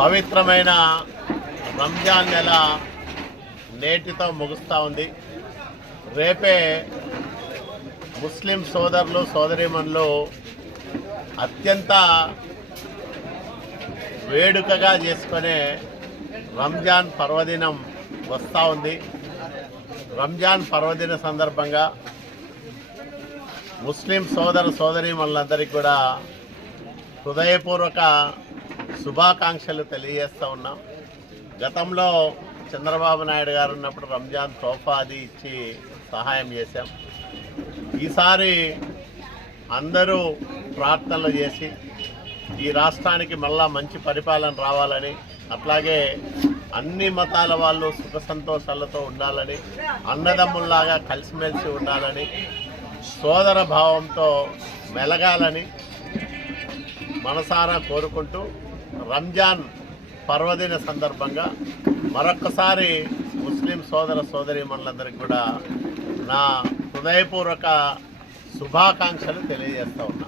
పవిత్రమైన రంజాన్ నెల నేటితో ముగుస్తూ ఉంది. రేపే ముస్లిం సోదరులు సోదరిమణులు అత్యంత వేడుకగా చేసుకునే రంజాన్ పర్వదినం వస్తూ ఉంది. రంజాన్ పర్వదిన సందర్భంగా ముస్లిం సోదర సోదరిమణులందరికీ కూడా హృదయపూర్వక శుభాకాంక్షలు తెలియజేస్తూ ఉన్నాం. గతంలో చంద్రబాబు నాయుడు గారు ఉన్నప్పుడు రంజాన్ తోఫా అది ఇచ్చి సహాయం చేశాం. ఈసారి అందరూ ప్రార్థనలు చేసి ఈ రాష్ట్రానికి మళ్ళా మంచి పరిపాలన రావాలని అట్లాగే అన్ని మతాల వాళ్ళు సుఖ సంతోషాలతో ఉండాలని అన్నదమ్ముల్లాగా కలిసిమెలిసి ఉండాలని సోదర భావంతో మెలగాలని మనసారా కోరుకుంటూ రంజాన్ పర్వదిన సందర్భంగా మరొక్కసారి ముస్లిం సోదర సోదరీమణులందరికీ కూడా నా హృదయపూర్వక శుభాకాంక్షలు తెలియజేస్తూ ఉన్నా.